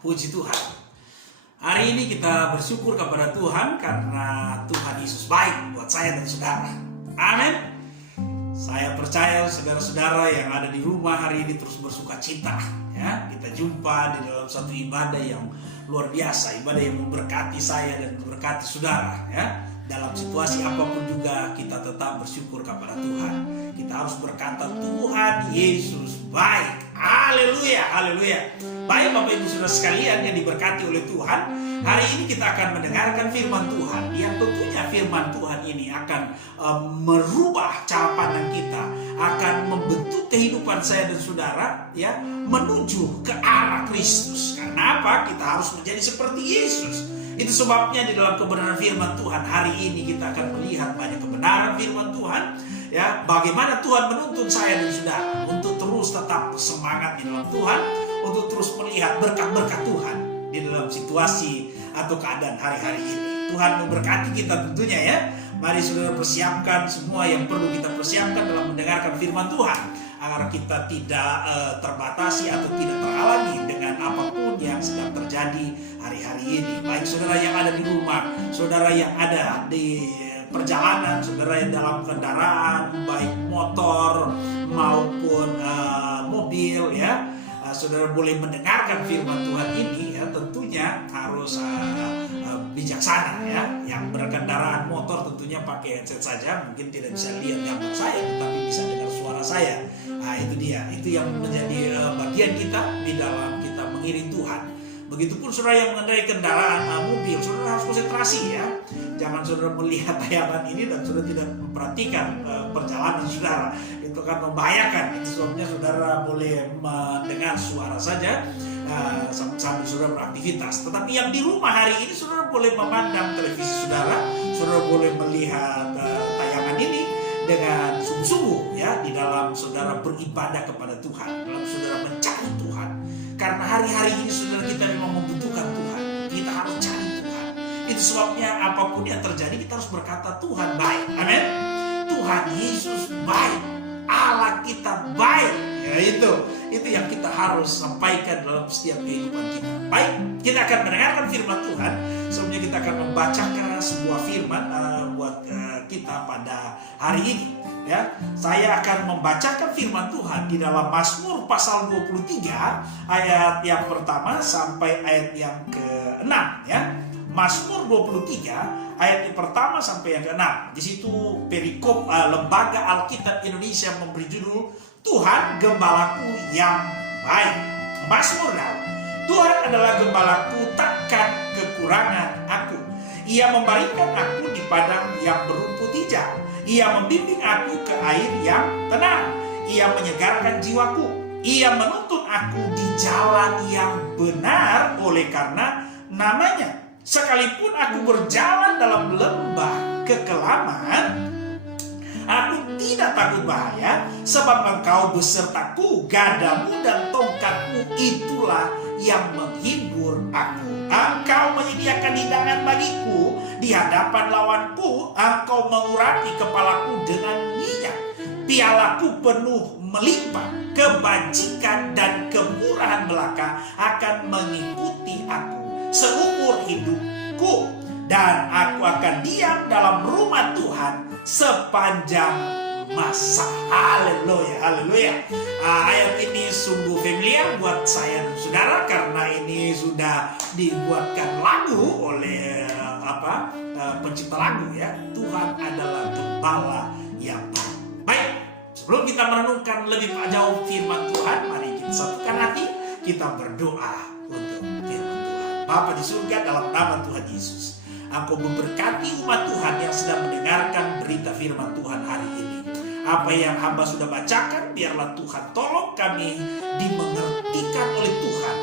puji Tuhan. Hari ini kita bersyukur kepada Tuhan karena Tuhan Yesus baik buat saya dan saudara. Amin. Saya percaya saudara-saudara yang ada di rumah hari ini terus bersuka cita. Ya, kita jumpa di dalam satu ibadah yang luar biasa, ibadah yang memberkati saya dan memberkati saudara. Ya, dalam situasi apapun juga kita tetap bersyukur kepada Tuhan. Kita harus berkata Tuhan Yesus baik. Haleluya, haleluya. Baik Bapak Ibu Saudara sekalian yang diberkati oleh Tuhan, hari ini kita akan mendengarkan firman Tuhan. Yang tentunya firman Tuhan ini akan merubah cara pandang kita, akan membentuk kehidupan saya dan saudara ya menuju ke arah Kristus. Karena apa? Kita harus menjadi seperti Yesus. Itu sebabnya di dalam kebenaran firman Tuhan hari ini kita akan melihat banyak kebenaran firman Tuhan. Ya, bagaimana Tuhan menuntun saya dan saudara untuk terus tetap semangat di dalam Tuhan, untuk terus melihat berkat-berkat Tuhan di dalam situasi atau keadaan hari-hari ini. Tuhan memberkati kita tentunya ya. Mari saudara persiapkan semua yang perlu kita persiapkan dalam mendengarkan firman Tuhan, agar kita tidak terbatasi atau tidak terhalangi dengan apapun yang sedang terjadi hari-hari ini. Baik saudara yang ada di rumah, saudara yang ada di perjalanan, saudara yang dalam kendaraan, baik motor maupun mobil ya, saudara boleh mendengarkan firman Tuhan ini ya, tentunya harus bijaksana ya. Yang berkendaraan motor tentunya pakai headset saja, mungkin tidak bisa lihat gambar saya tetapi bisa dengar suara saya. Nah itu dia, itu yang menjadi bagian kita di dalam kita mengiring Tuhan. Begitupun saudara yang mengendarai kendaraan mobil, saudara harus konsentrasi ya. Jangan saudara melihat tayangan ini dan saudara tidak memperhatikan perjalanan saudara. Itu akan membahayakan. Itu sebabnya saudara boleh mendengar suara saja sambil saudara beraktivitas. Tetapi yang di rumah hari ini saudara boleh memandang televisi saudara, saudara boleh melihat tayangan ini dengan sungguh-sungguh ya, di dalam saudara beribadah kepada Tuhan, dalam saudara mencari Tuhan. Karena hari-hari ini saudara kita memang membutuhkan Tuhan. Kita harus cari Tuhan. Itu sebabnya apapun yang terjadi kita harus berkata Tuhan baik. Amin. Tuhan Yesus baik. Allah kita baik. Ya itu yang kita harus sampaikan dalam setiap kehidupan kita. Baik, kita akan mendengarkan firman Tuhan. Sebelumnya kita akan membacakan sebuah firman buat kita pada hari ini. Ya, saya akan membacakan firman Tuhan di dalam Mazmur pasal 23 ayat yang pertama sampai ayat yang ke-6 ya. Mazmur 23 ayat yang pertama sampai yang ke-6. Di situ perikop Lembaga Alkitab Indonesia memberi judul Tuhan Gembalaku yang baik. Mazmur Daud. Tuhan adalah gembalaku, takkan kekurangan aku. Ia membaringkan aku di padang yang berumput hijau. Ia membimbing aku ke air yang tenang. Ia menyegarkan jiwaku. Ia menuntun aku di jalan yang benar oleh karena namanya. Sekalipun aku berjalan dalam lembah kekelaman, aku tidak takut bahaya, sebab Engkau besertaku, gadamu dan tongkatmu itulah yang menghibur aku. Engkau menyediakan hidangan bagiku di hadapan lawanku. Engkau mengurapi kepalaku dengan minyak. Pialaku penuh melimpah. Kebajikan dan kemurahan belaka akan mengikuti aku seumur hidupku. Dan aku akan diam dalam rumah Tuhan sepanjang masa. Haleluya, haleluya. Ayat ini sungguh familiar buat saya dan saudara karena ini sudah dibuatkan lagu oleh pencipta lagu ya. Tuhan adalah gembala yang baik. Baik, sebelum kita merenungkan lebih jauh firman Tuhan, mari kita satukan hati, kita berdoa untuk firman Tuhan. Bapa di surga, dalam nama Tuhan Yesus, Engkau memberkati umat Tuhan yang sedang mendengarkan berita firman Tuhan hari ini. Apa yang hamba sudah bacakan, biarlah Tuhan tolong kami dimengertikan oleh Tuhan,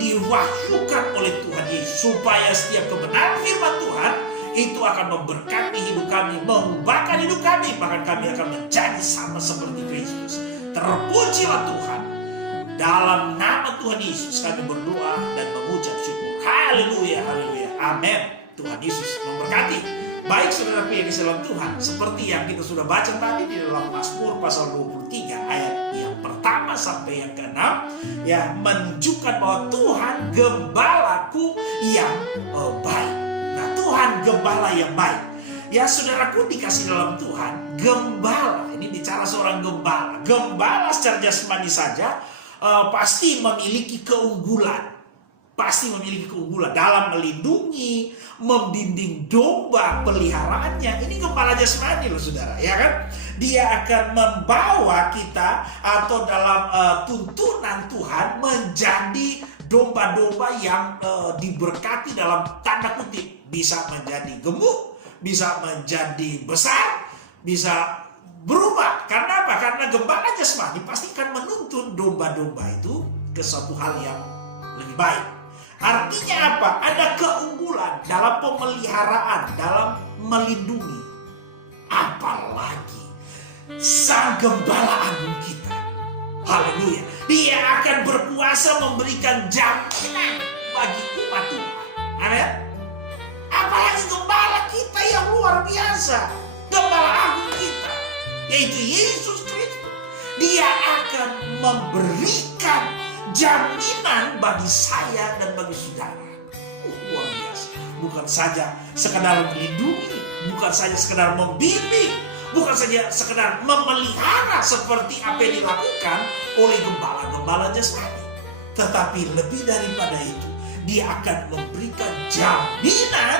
diwahyukan oleh Tuhan Yesus, supaya setiap kebenaran firman Tuhan itu akan memberkati hidup kami, mengubahkan hidup kami, bahkan kami akan menjadi sama seperti Kristus. Terpujilah Tuhan. Dalam nama Tuhan Yesus kami berdoa dan mengucap syukur. Haleluya, haleluya, amin. Tuhan Yesus memberkati. Baik saudaraku yang disayang Tuhan, seperti yang kita sudah baca tadi di dalam Mazmur pasal 23 ayat yang pertama pertama sampai yang keenam, ya, menunjukkan bahwa Tuhan gembalaku yang baik. Nah, Tuhan gembala yang baik. Ya, saudaraku dikasih dalam Tuhan, gembala, ini bicara seorang gembala. Gembala secara jasmani saja pasti memiliki keunggulan. Pasti memiliki keunggulan dalam melindungi, membimbing domba peliharaannya. Ini gembala jasmani loh saudara, ya kan? Dia akan membawa kita atau dalam tuntunan Tuhan menjadi domba-domba yang diberkati dalam tanda kutip. Bisa menjadi gemuk, bisa menjadi besar, bisa berubah. Karena apa? Karena gembala jasmani pasti akan menuntun domba-domba itu ke suatu hal yang lebih baik. Artinya apa? Ada keunggulan dalam pemeliharaan, dalam melindungi. Apalagi Sang Gembala Agung kita. Haleluya. Dia akan berkuasa memberikan jaminan bagi umat Tuhan. Amin. Apalagi gembala kita yang luar biasa. Gembala Agung kita, yaitu Yesus Kristus. Dia akan memberikan jaminan bagi saya dan bagi saudara. Luar biasa. Bukan saja sekedar melindungi, bukan saja sekedar membimbing, bukan saja sekedar memelihara seperti apa yang dilakukan oleh gembala-gembala jasmani. Tetapi lebih daripada itu, dia akan memberikan jaminan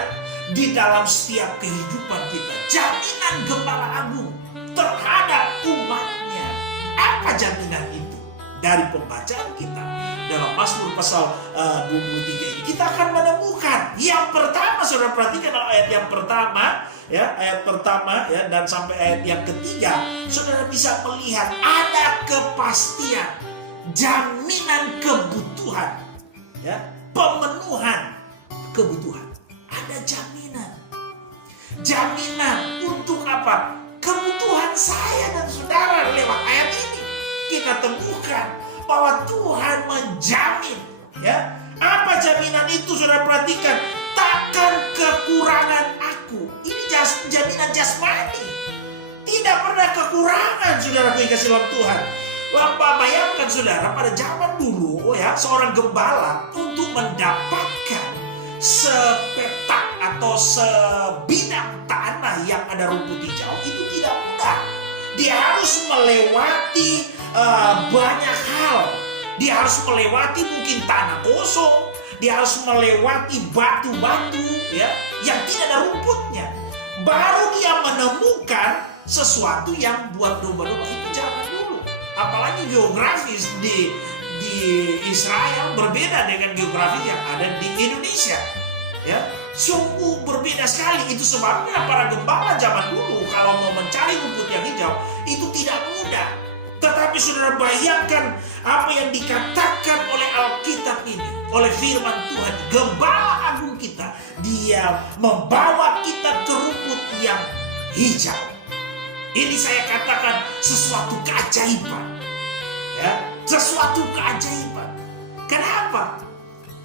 di dalam setiap kehidupan kita. Jaminan gembala agung terhadap umatnya. Apa jaminan itu? Dari pembacaan kita dalam Mazmur pasal 23 ini kita akan menemukan yang pertama. Saudara perhatikan ayat yang pertama, ya, ayat pertama, ya, dan sampai ayat yang ketiga. Saudara bisa melihat ada kepastian, jaminan kebutuhan, ya, pemenuhan kebutuhan. Ada jaminan untuk apa? Kebutuhan saya dan saudara. Lewat ayat ini kita temukan bahwa Tuhan menjamin, ya. Apa jaminan itu? Saudara perhatikan, takkan kekurangan aku. Ini jaminan jasmani. Tidak pernah kekurangan, saudara yang kasih dalam Tuhan. Bayangkan saudara, pada zaman dulu, ya, seorang gembala untuk mendapatkan sepetak atau sebidang tanah yang ada rumput hijau itu tidak mudah. Dia harus melewati banyak hal. Dia harus melewati mungkin tanah kosong. Dia harus melewati batu-batu, ya, yang tidak ada rumputnya. Baru dia menemukan sesuatu yang buat domba-domba. Itu zaman dulu. Apalagi geografis di Israel berbeda dengan geografis yang ada di Indonesia, ya. Sungguh berbeda sekali. Itu sebabnya para gembala zaman dulu kalau mau mencari rumput yang hijau itu tidak mudah. Tetapi saudara bayangkan apa yang dikatakan oleh Alkitab ini, oleh firman Tuhan. Gembala agung kita, dia membawa kita ke rumput yang hijau. Ini saya katakan sesuatu keajaiban, ya, sesuatu keajaiban. Kenapa?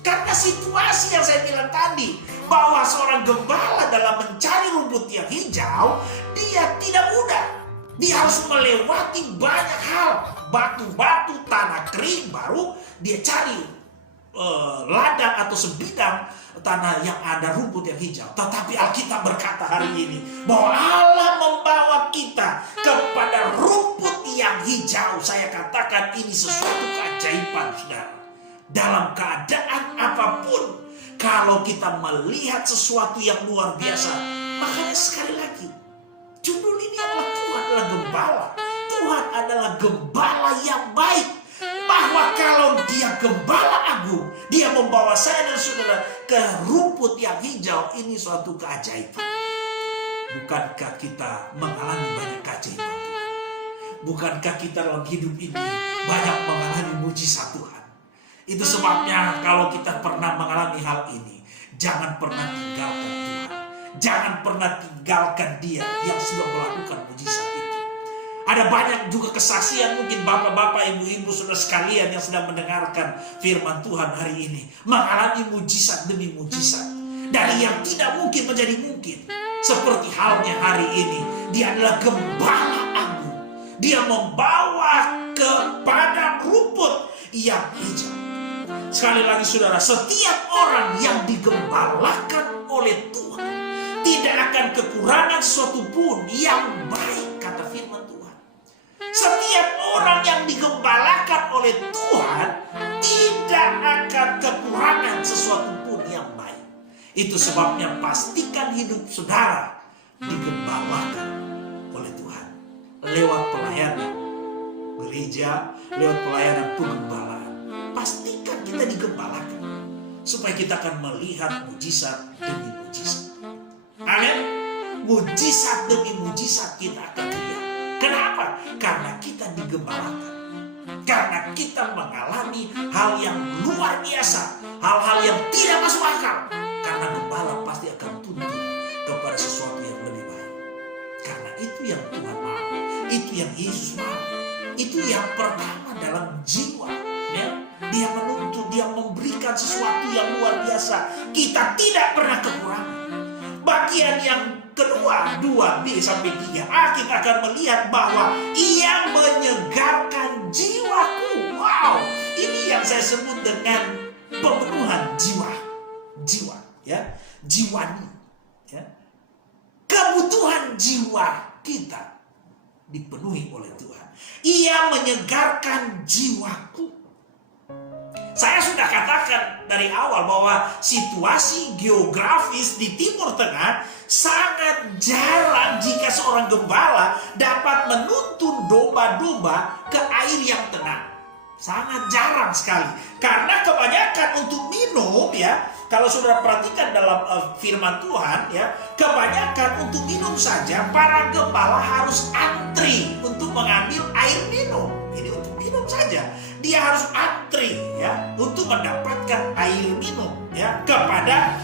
Karena situasi yang saya bilang tadi, bahwa seorang gembala dalam mencari rumput yang hijau, dia tidak mudah. Dia harus melewati banyak hal, batu-batu, tanah kering, baru dia cari ladang atau sebidang tanah yang ada rumput yang hijau. Tetapi Alkitab berkata hari ini bahwa Allah membawa kita kepada rumput yang hijau. Saya katakan ini sesuatu keajaiban, saudara. Dalam keadaan apapun, kalau kita melihat sesuatu yang luar biasa, makanya sekali lagi, judul ini adalah Tuhan adalah gembala. Tuhan adalah gembala yang baik. Bahwa kalau dia gembala agung, dia membawa saya dan saudara ke rumput yang hijau. Ini suatu keajaiban. Bukankah kita mengalami banyak keajaiban Tuhan? Bukankah kita dalam hidup ini banyak mengalami mujizat Tuhan? Itu sebabnya kalau kita pernah mengalami hal ini, jangan pernah tinggalkan Tuhan. Jangan pernah tinggalkan Dia yang sudah melakukan mujizat itu. Ada banyak juga kesaksian mungkin bapak-bapak, ibu-ibu, saudara sekalian yang sedang mendengarkan firman Tuhan hari ini. Mengalami mujizat demi mujizat. Dari yang tidak mungkin menjadi mungkin. Seperti halnya hari ini. Dia adalah gembala agung. Dia membawa ke padang rumput yang hijau. Sekali lagi saudara, setiap orang yang digembalakan oleh Tuhan tidak akan kekurangan sesuatu pun yang baik, kata firman Tuhan. Setiap orang yang digembalakan oleh Tuhan tidak akan kekurangan sesuatu pun yang baik. Itu sebabnya pastikan hidup saudara digembalakan oleh Tuhan lewat pelayanan gereja, lewat pelayanan penggembalaan. Pastikan kita digembalakan supaya kita akan melihat mujizat demi mujizat. Amin. Mujizat demi mujizat kita akan lihat. Kenapa? Karena kita digembalakan. Karena kita mengalami hal yang luar biasa, hal-hal yang tidak masuk akal. Karena gembala pasti akan tuntun kepada sesuatu yang lebih baik. Karena itu yang Tuhan mau, itu yang Yesus mau, itu yang pertama dalam jiwa. Ya? Dia menuntut, dia memberikan sesuatu yang luar biasa. Kita tidak pernah kekurangan. Bagian yang kedua, 2b sampai 3a, kita akan melihat bahwa ia menyegarkan jiwaku. Wow, ini yang saya sebut dengan pemenuhan jiwa, ya, jiwani, ya. Kebutuhan jiwa kita dipenuhi oleh Tuhan. Ia menyegarkan jiwaku. Saya sudah katakan dari awal bahwa situasi geografis di Timur Tengah sangat jarang jika seorang gembala dapat menuntun domba-domba ke air yang tenang. Sangat jarang sekali. Karena kebanyakan untuk minum, ya, kalau saudara perhatikan dalam firman Tuhan, ya, kebanyakan untuk minum saja para gembala harus antri untuk mengambil air minum. Ini untuk minum saja. Dia harus antri, ya, untuk mendapatkan air minum, ya, kepada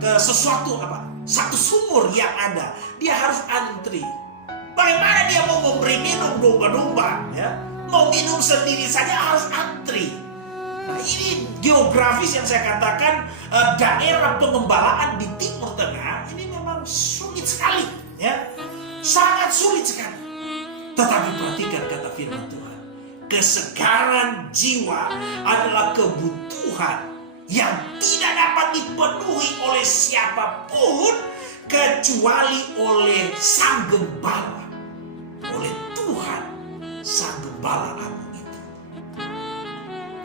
ke sesuatu satu sumur yang ada. Dia harus antri. Bagaimana dia mau memberi minum domba-domba, ya? Mau minum sendiri saja harus antri. Nah, ini geografis yang saya katakan, daerah pengembalaan di Timur Tengah ini memang sulit sekali, ya, sangat sulit sekali. Tetapi perhatikan kata firman Tuhan. Kesegaran jiwa adalah kebutuhan yang tidak dapat dipenuhi oleh siapapun kecuali oleh Sang Gembala, oleh Tuhan Sang Gembala Agung itu.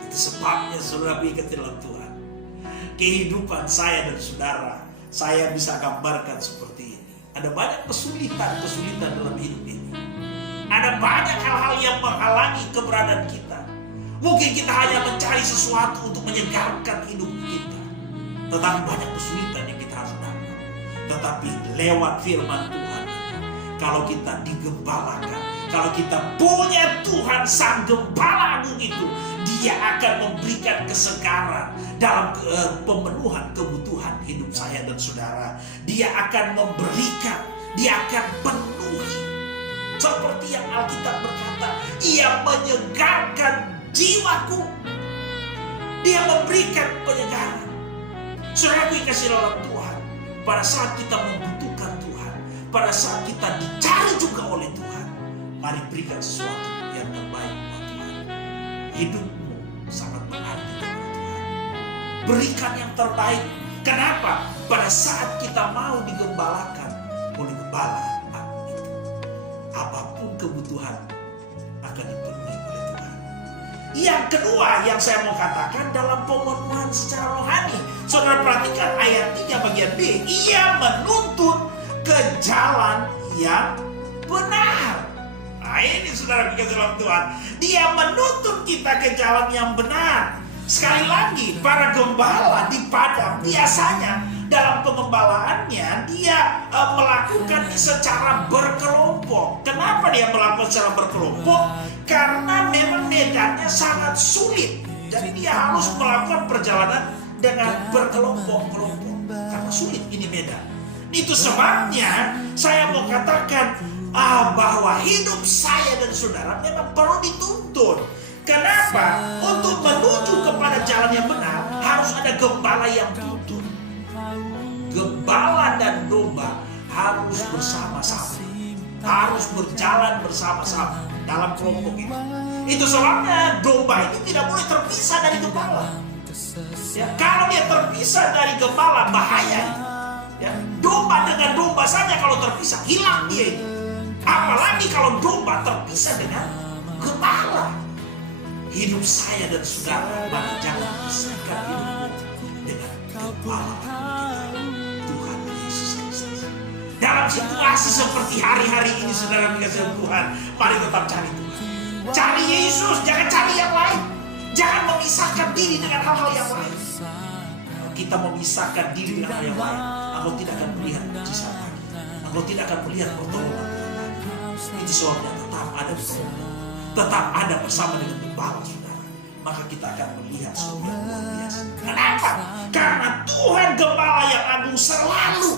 Itu sebabnya saudara ingat dalam Tuhan, kehidupan saya dan saudara, saya bisa gambarkan seperti ini. Ada banyak kesulitan dalam hidup ini. Ada banyak hal-hal yang menghalangi keberadaan kita. Mungkin kita hanya mencari sesuatu untuk menyegarkan hidup kita. Tetapi banyak kesulitan yang kita harus dapat. Tetapi lewat firman Tuhan, kalau kita digembalakan, kalau kita punya Tuhan Sang Gembala Agung itu, Dia akan memberikan kesegaran dalam pemenuhan kebutuhan hidup saya dan saudara. Dia akan memberikan, Dia akan penuhi. Seperti yang Alkitab berkata, ia menyegarkan jiwaku. Dia memberikan penyegaran. Saudara dikasih oleh Tuhan, pada saat kita membutuhkan Tuhan, pada saat kita dicari juga oleh Tuhan, mari berikan sesuatu yang terbaik buat Tuhan. Hidupmu sangat berarti kepada Tuhan. Berikan yang terbaik. Kenapa? Pada saat kita mau digembalakan oleh Gembala, apapun kebutuhan akan dipenuhi oleh Tuhan. Yang kedua yang saya mau katakan dalam pemenuhan secara rohani. Saudara perhatikan ayat 3 bagian B. Ia menuntun ke jalan yang benar. Nah ini saudara dikasih dalam Tuhan. Dia menuntun kita ke jalan yang benar. Sekali lagi, para gembala di padang biasanya dalam pengembalaannya dia melakukan secara berkelompok. Kenapa dia melakukan secara berkelompok? Karena memang medannya sangat sulit. Jadi dia harus melakukan perjalanan dengan berkelompok-kelompok. Karena sulit ini medan. Itu sebabnya saya mau katakan bahwa hidup saya dan saudara memang perlu dituntun. Kenapa? Untuk menuju kepada jalan yang benar harus ada gembala yang tuntun. Gembala dan domba harus bersama-sama, harus berjalan bersama-sama. dalam kelompok ini. Itu sebabnya domba itu tidak boleh terpisah dari gembala. Ya, kalau dia terpisah dari gembala bahaya. Ya, domba dengan domba saja kalau terpisah hilang dia itu. Apalagi kalau domba terpisah dengan gembala. Hidup saya dan saudara, maka jangan pisahkan hidupmu dengan gembala Tuhan Yesus Kristus. Dalam situasi seperti hari-hari ini, saudara dikasih Tuhan, mari tetap cari Tuhan. Cari Yesus, jangan cari yang lain. Jangan memisahkan diri dengan hal-hal yang lain. Kalau kita memisahkan diri dengan hal yang lain, engkau tidak akan melihat mujizat lagi. Engkau tidak akan melihat pertolongan Tuhan lagi. Itu sebabnya tetap ada pertolongan, tetap ada bersama dengan gembala, saudara. Maka kita akan melihat sesuatu yang luar biasa. Kenapa? Karena Tuhan gembala yang agung selalu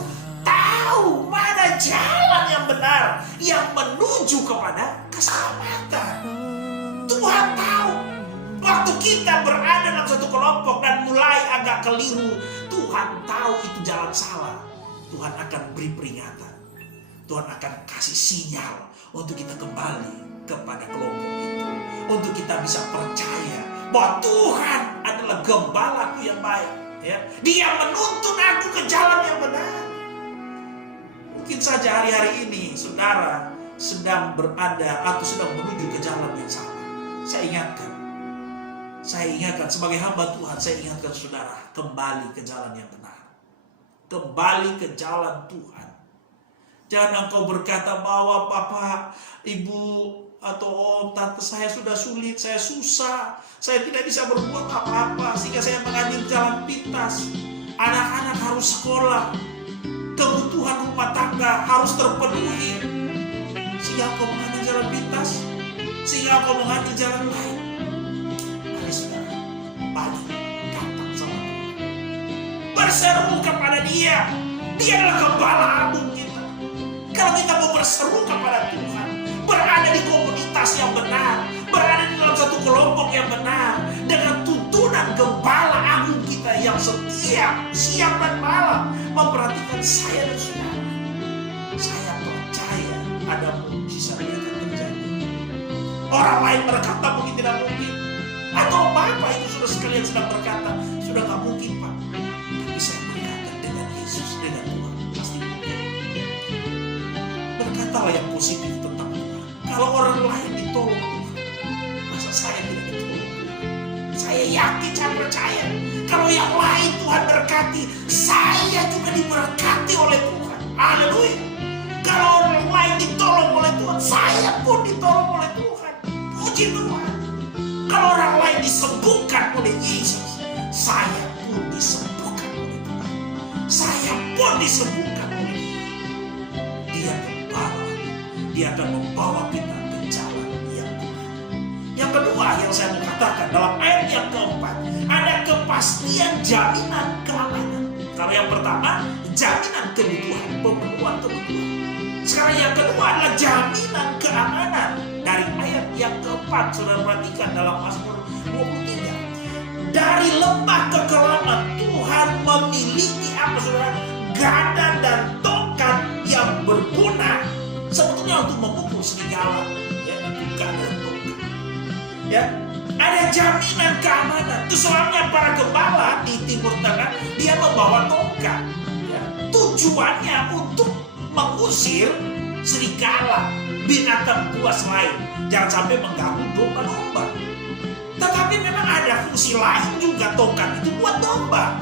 tahu mana jalan yang benar yang menuju kepada keselamatan. Tuhan tahu. Waktu kita berada dalam satu kelompok dan mulai agak keliru, Tuhan tahu itu jalan salah. Tuhan akan beri peringatan. Tuhan akan kasih sinyal untuk kita kembali kepada kelompok itu. Untuk kita bisa percaya bahwa Tuhan adalah gembalaku yang baik. Ya. Dia menuntun aku ke jalan yang benar. Mungkin saja hari-hari ini saudara sedang berada atau sedang menuju ke jalan yang salah. Saya ingatkan sebagai hamba Tuhan, saya ingatkan saudara, kembali ke jalan yang benar. Kembali ke jalan Tuhan. Jangan engkau berkata bahwa Bapak, Ibu, atau Om, Tante saya sudah sulit, saya susah, saya tidak bisa berbuat apa-apa, sehingga saya mengambil jalan pintas. Anak-anak harus sekolah, kebutuhan rumah tangga harus terpenuhi, sehingga engkau mengambil jalan pintas, sehingga engkau mengambil jalan lain. Mari saudara, balik, datang sama Tuhan, berseru kepada Dia. Dia adalah gembala agung kita. Kalau kita mau berseru kepada Tuhan, berada di komunitas yang benar, berada di dalam satu kelompok yang benar, dengan tuntunan gembala agung kita yang setiap siang dan malam memperhatikan saya dan saudara, saya percaya ada mujizat yang akan terjadi. Orang lain berkata mungkin tidak mungkin, atau Bapak itu sudah sekalian sedang berkata sudah gak mungkin Pak, tapi saya berkata dengan Yesus, dengan Tuhan pasti mungkin. Berkatalah yang positif tentang Tuhan. Kalau orang lain ditolong Tuhan, masa saya tidak ditolong? Saya yakin, saya percaya kalau yang lain Tuhan berkati, saya juga diberkati oleh Tuhan. Haleluya. Kalau orang lain ditolong oleh Tuhan, saya pun ditolong oleh Tuhan. Puji Tuhan. Kalau orang lain disembuhkan oleh Yesus, saya pun disembuhkan oleh Tuhan. Saya pun disembuhkan oleh Tuhan. Dia gembala. Dia akan membawa kita ke jalan yang benar. Yang kedua yang saya mau katakan dalam ayat yang keempat, ada kepastian jaminan keamanan. Kalau yang pertama, jaminan kebutuhan, pemenuhan kebutuhan. Sekarang yang kedua adalah jaminan keamanan. Dari ayat yang keempat, saudara perhatikan dalam Mazmur 23. Dari lembah kekelaman, Tuhan memiliki apa saudara? Gada dan tongkat yang berguna sebetulnya untuk memukul serigala. Ya, gada dan tongkat. Ya, ada jaminan keamanan. Itu sebabnya para gembala di Timur Tengah dia membawa tongkat. Ya, tujuannya untuk mengusir serigala, binatang buas lain, jangan sampai mengganggu domba-domba. Tetapi memang ada fungsi lain juga tongkat itu buat domba.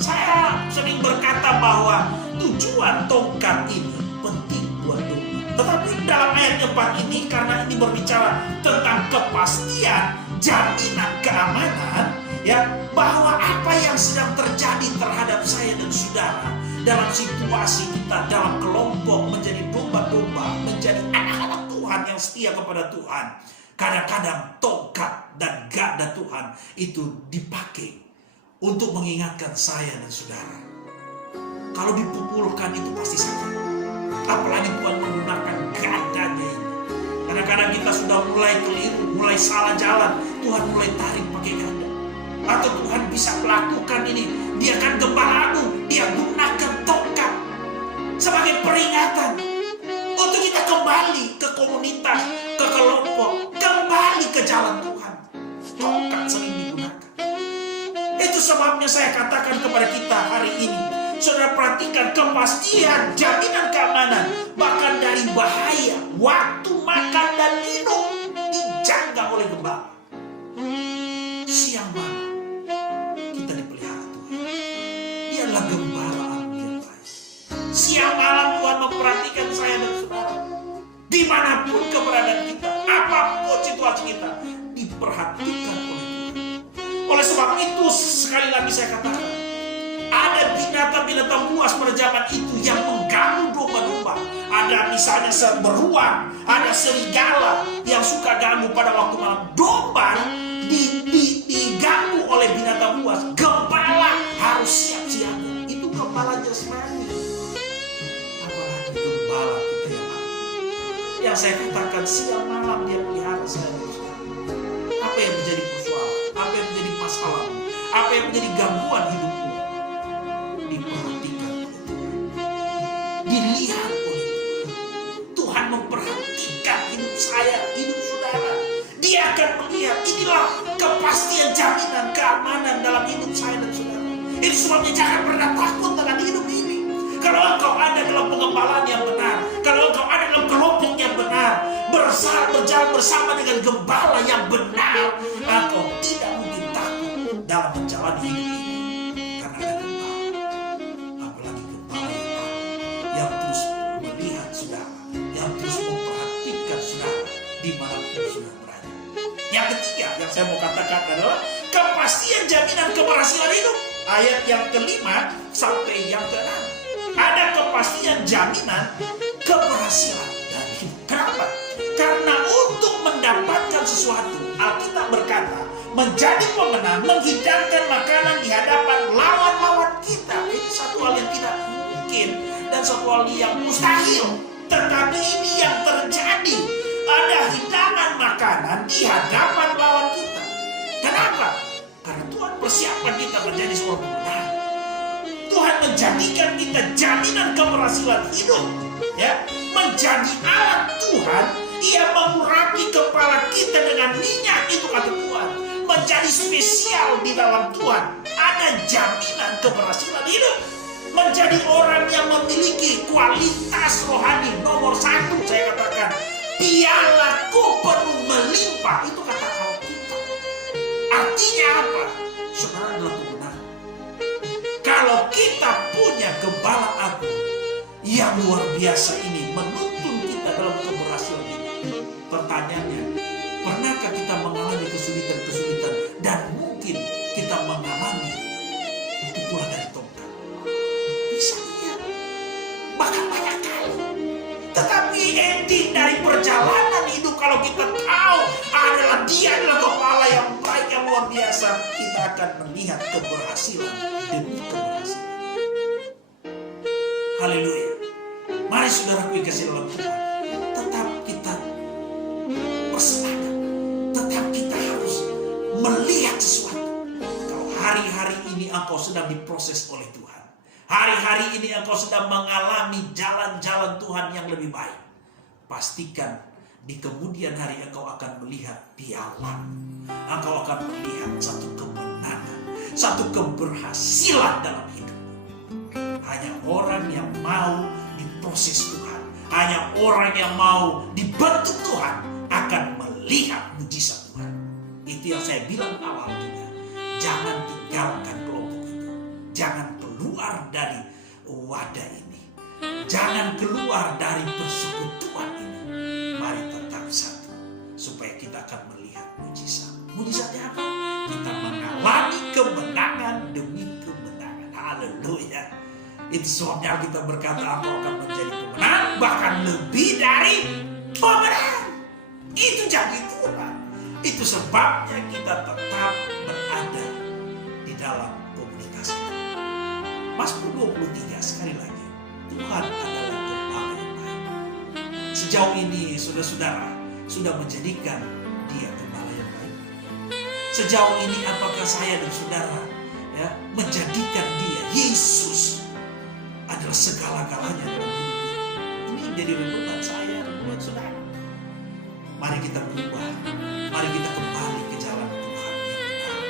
Saya sering berkata bahwa tujuan tongkat ini penting buat domba. Tetapi dalam ayat keempat ini, karena ini berbicara tentang kepastian, jaminan keamanan, ya, bahwa apa yang sedang terjadi terhadap saya dan saudara dalam situasi kita, dalam kelompok, menjadi domba-domba, menjadi anak-anak Tuhan yang setia kepada Tuhan. Kadang-kadang tongkat dan gada Tuhan itu dipakai untuk mengingatkan saya dan saudara. Kalau dipukulkan itu pasti sakit. Apalagi Tuhan menggunakan gadanya ini. Kadang-kadang kita sudah mulai keliru, mulai salah jalan, Tuhan mulai tarik pakai gada. Atau Tuhan bisa melakukan ini, Dia kan gembala agung, Dia gunakan tongkat sebagai peringatan. untuk kita kembali ke komunitas, ke kelompok, kembali ke jalan Tuhan. Tongkat sering digunakan. Itu sebabnya saya katakan kepada kita hari ini, saudara perhatikan kepastian, jaminan keamanan, bahkan dari bahaya, waktu makan dan minum dijaga oleh gembala. Siang malam kita dipelihara Tuhan. Dia adalah gembala yang baik. Siang malam Tuhan memperhatikan saya dan saudara. Dimanapun keberadaan kita, apapun situasi kita, diperhatikan oleh Tuhan. Oleh sebab itu sekali lagi saya katakan, ada binatang-binatang buas pada zaman itu yang mengganggu domba-domba. Ada misalnya beruang, ada serigala yang suka ganggu pada waktu malam. Domba diganggu oleh binatang buas. Gembala harus siap siaga. Itu gembala jasmani. Apalagi gembala kita yang saya katakan siang malam dia pelihara saya. Apa yang menjadi persoalan? Apa yang menjadi masalah? Apa yang menjadi gangguan hidupmu? Diperhatikan oleh Tuhan. Dilihat oleh Tuhan. Tuhan memperhatikan hidup saya, hidup saudara. Dia akan melihat, inilah kepastian jaminan keamanan dalam hidup saya dan saudara. Itu sebabnya jangan pernah takut dengan hidup ini. Kalau engkau ada dalam pengembalaan yang benar, kalau engkau ada dalam kelompok yang benar, berjalan bersama dengan gembala yang benar, engkau tidak mungkin takut dalam menjalani hidup ini. Karena ada gembala, apalagi gembala yang terus melihat saudara, yang terus memperhatikan saudara dimanapun saudara berada. Yang ketiga yang saya mau katakan adalah kepastian jaminan keberhasilan hidup. Ayat yang kelima sampai yang keenam. Ada kepastian jaminan keberhasilan dari hidup. Kenapa? Karena untuk mendapatkan sesuatu, Alkitab berkata, menjadi pemenang, menghidangkan makanan di hadapan lawan-lawan kita. Itu satu hal yang tidak mungkin dan satu hal yang mustahil. Tetapi ini yang terjadi. Ada hidangan makanan di hadapan lawan kita. Kenapa? Karena Tuhan persiapkan kita menjadi seorang pemenang. Tuhan menjadikan kita jaminan keberhasilan hidup, ya, menjadi alat Tuhan. Ia mengurapi kepala kita dengan minyak, itu kata Tuhan, menjadi spesial di dalam Tuhan. Ada jaminan keberhasilan hidup, menjadi orang yang memiliki kualitas rohani nomor 1. Saya katakan, pialaku penuh melimpah, itu kata Alkitab. Artinya apa? Saudara adalah pemenang. Kalau kita punya gembala agung yang luar biasa ini menuntun kita dalam keberhasilan ini. Pertanyaannya, pernahkah kita mengalami kesulitan-kesulitan dan mungkin kita mengalami pukulan dari tongkat? Bisa iya, bahkan banyak kali. Tetapi ending dari perjalanan hidup, kalau kita tahu adalah Dia adalah gembala yang baik, yang luar biasa, kita akan melihat keberhasilan demi keberhasilan. Haleluya. Mari saudaraku kasih dalam Tuhan, tetap kita bersemangat, tetap kita harus melihat sesuatu. Kalau hari-hari ini engkau sedang diproses oleh Tuhan, hari-hari ini engkau sedang mengalami jalan-jalan Tuhan yang lebih baik, pastikan di kemudian hari engkau akan melihat piala. Engkau akan melihat satu kemenangan, satu keberhasilan dalam hidup. Hanya orang yang mau diproses Tuhan, hanya orang yang mau dibentuk Tuhan akan melihat mujizat Tuhan. Itu yang saya bilang awal juga. Jangan tinggalkan kelompok itu. Jangan keluar dari wadah ini. Jangan keluar dari persekutuan ini. Mari tetap satu, supaya kita akan melihat mujizat. Mujizatnya apa? Kita mengalami kemenangan demi kemenangan. Haleluya. Itu sebabnya kita berkata engkau akan menjadi pemenang, bahkan lebih dari pemenang. Itu janji Tuhan. Itu sebabnya kita tetap berada di dalam komunitas itu. Mazmur 23 sekali lagi, Tuhan adalah gembala yang baik. Sejauh ini saudara-saudara sudah menjadikan Dia gembala yang baik. Sejauh ini apakah saya dan saudara menjadikan Dia, Yesus, adalah segala-galanya dalam hidup ini? Ini menjadi renungan saya, renungan saudara. Mari kita berubah, mari kita kembali ke jalan Tuhan yang benar,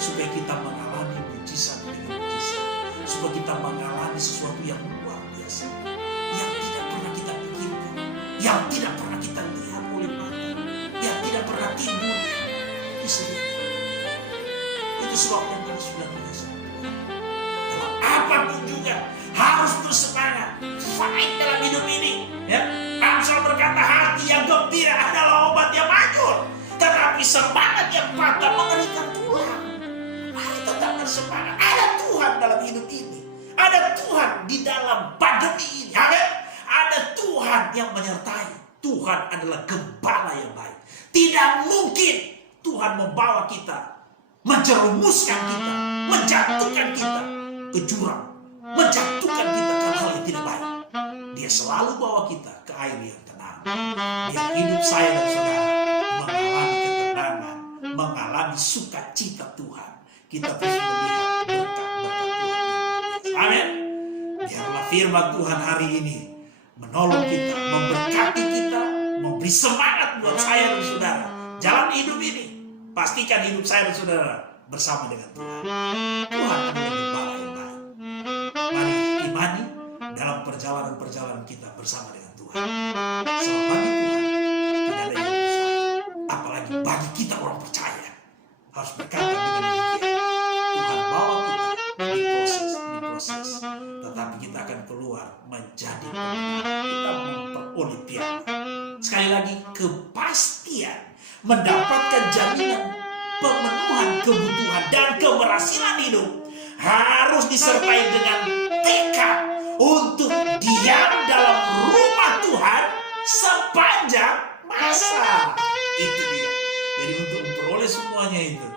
supaya kita mengalami mujizat demi mujizat, supaya kita mengalami sesuatu yang luar biasa, yang tidak pernah kita pikirkan, yang tidak pernah kita lihat oleh mata, yang tidak pernah timbul di sini. Itu sebabnya kita sudah biasa. Dalam apapun juga harus bersemangat, fight dalam hidup ini. Ya, Amsal berkata hati yang gembira adalah obat yang manjur, tetapi semangat yang patah mengerikan tulang. Mari tetap bersemangat. Ada Tuhan dalam hidup ini. Ada Tuhan di dalam pandemi ini. Ada Tuhan yang menyertai. Tuhan adalah gembala yang baik. Tidak mungkin Tuhan membawa kita, menjerumuskan kita, menjatuhkan kita ke jurang, menjatuhkan kita ke hal yang tidak baik. Dia selalu bawa kita ke air yang tenang. Biar hidup saya dan saudara mengalami ketenangan, mengalami sukacita Tuhan. Kita terus melihat berkat-berkat Tuhan. Amin. Biarlah firman Tuhan hari ini menolong kita, memberkati kita, memberi semangat buat saya dan saudara. Jalan hidup ini, pastikan hidup saya dan saudara bersama dengan Tuhan. Tuhan adalah gembala yang baik. Mari imani dalam perjalanan-perjalanan kita bersama dengan Tuhan. Sebab bagi Tuhan tidak ada yang mustahil. Apalagi bagi kita orang percaya harus berkata dengan demikian. Tuhan bawa kita diproses, tetapi kita akan keluar menjadi pemenang. Kita memperoleh piala. Sekali lagi, kepastian mendapatkan jaminan pemenuhan kebutuhan dan keberhasilan hidup harus disertai dengan tekad untuk diam dalam rumah Tuhan sepanjang masa. Itu dia. Jadi untuk memperoleh semuanya itu,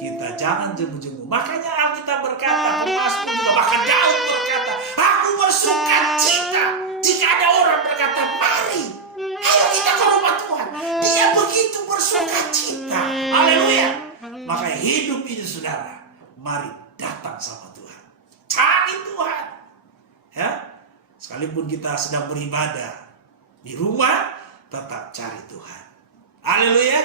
kita jangan jemu-jemu. Makanya Alkitab berkata, Mazmur juga, bahkan Daud berkata, aku bersukacita jika ada orang berkata, mari, ayo kita ke rumah Tuhan. Dia begitu bersukacita. Haleluya. Maka hidup ini saudara, mari datang sama Tuhan. Cari Tuhan. Ya, sekalipun kita sedang beribadah di rumah, tetap cari Tuhan. Haleluya,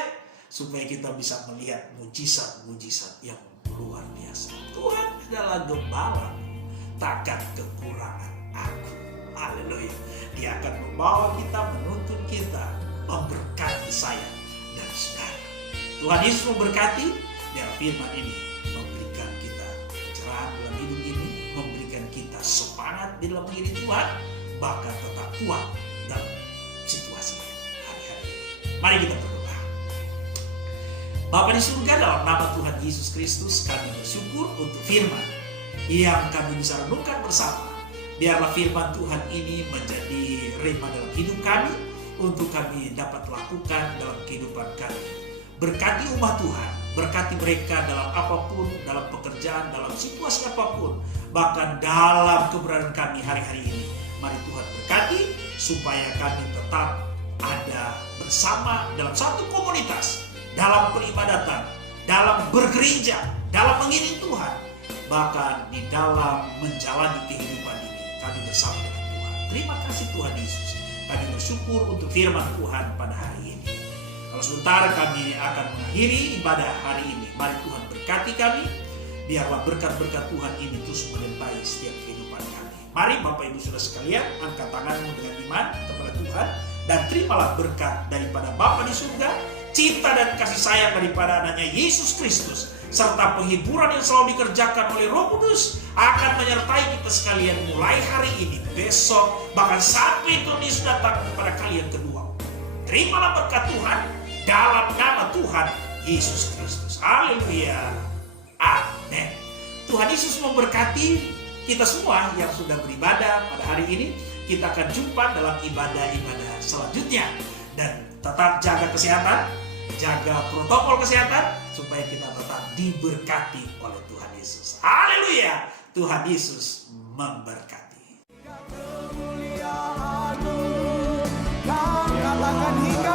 supaya kita bisa melihat mujizat-mujizat yang luar biasa. Tuhan adalah gembala, takkan kekurangan aku. Haleluya, Dia akan membawa kita, menuntun kita, memberkati saya dan saudara. Tuhan Yesus memberkati, biar firman ini memberikan kita pencerahan dalam hidup ini, memberikan kita semangat di dalam diri Tuhan, bahkan tetap kuat dalam situasi hari-hari ini. Mari kita berdoa. Bapa di surga, dalam nama Tuhan Yesus Kristus, kami bersyukur untuk firman yang kami bisa renungkan bersama. Biarlah firman Tuhan ini menjadi rema dalam hidup kami, untuk kami dapat lakukan dalam kehidupan kami. Berkati umat Tuhan, berkati mereka dalam apapun, dalam pekerjaan, dalam situasi apapun, bahkan dalam keberadaan kami hari-hari ini. Mari Tuhan berkati, supaya kami tetap ada bersama dalam satu komunitas, dalam peribadatan, dalam bergereja, dalam mengiring Tuhan, bahkan di dalam menjalani kehidupan ini, kami bersama dengan Tuhan. Terima kasih Tuhan Yesus. Kami bersyukur untuk firman Tuhan pada hari ini. Kalau sebentar kami akan mengakhiri ibadah hari ini, mari Tuhan berkati kami. Biarlah berkat-berkat Tuhan ini terus menyertai setiap kehidupan kami. Mari Bapak Ibu Saudara sekalian, angkat tanganmu dengan iman kepada Tuhan, dan terimalah berkat daripada Bapa di surga, cinta dan kasih sayang daripada anaknya Yesus Kristus, serta penghiburan yang selalu dikerjakan oleh Roh Kudus akan menyertai kita sekalian mulai hari ini, besok, bahkan sampai Tuhan Yesus datang kepada kalian kedua. Terimalah berkat Tuhan dalam nama Tuhan Yesus Kristus. Haleluya. Amin. Tuhan Yesus memberkati kita semua yang sudah beribadah pada hari ini. Kita akan jumpa dalam ibadah-ibadah selanjutnya. Dan tetap jaga kesehatan, jaga protokol kesehatan, supaya kita tetap diberkati oleh Tuhan Yesus. Haleluya. Tuhan Yesus memberkati. Katakan hingga